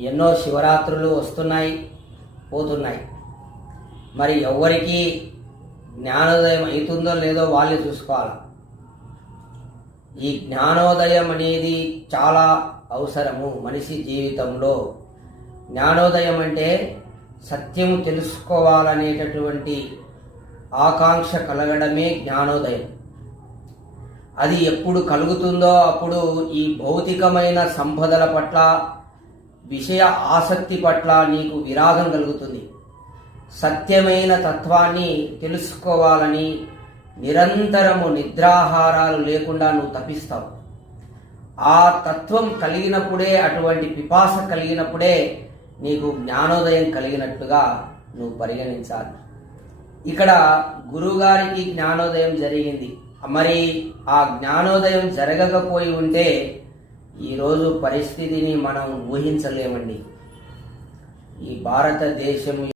ఎన్నో శివరాత్రులు వస్తున్నాయి పోతున్నాయి. మరి ఎవరికి జ్ఞానోదయం అవుతుందో లేదో వాళ్ళే చూసుకోవాలి. ఈ జ్ఞానోదయం అనేది చాలా అవసరము మనిషి జీవితంలో. జ్ఞానోదయం అంటే సత్యం తెలుసుకోవాలనేటటువంటి ఆకాంక్ష కలగడమే జ్ఞానోదయం. అది ఎప్పుడు కలుగుతుందో అప్పుడు ఈ భౌతికమైన సంపదల పట్ల విషయ ఆసక్తి పట్ల నీకు విరాగం కలుగుతుంది. సత్యమైన తత్వాన్ని తెలుసుకోవాలని నిరంతరము నిద్రాహారాలు లేకుండా నువ్వు తపిస్తావు. ఆ తత్వం కలిగినప్పుడే అటువంటి పిపాస కలిగినప్పుడే నీకు జ్ఞానోదయం కలిగినట్టుగా నువ్వు పరిగణించాలి. ఇక్కడ గురువుగారికి జ్ఞానోదయం జరిగింది. మరి ఆ జ్ఞానోదయం జరగకపోయి ఉంటే ఈరోజు పరిస్థితిని మనం ఊహించలేమండి. ఈ భారతదేశం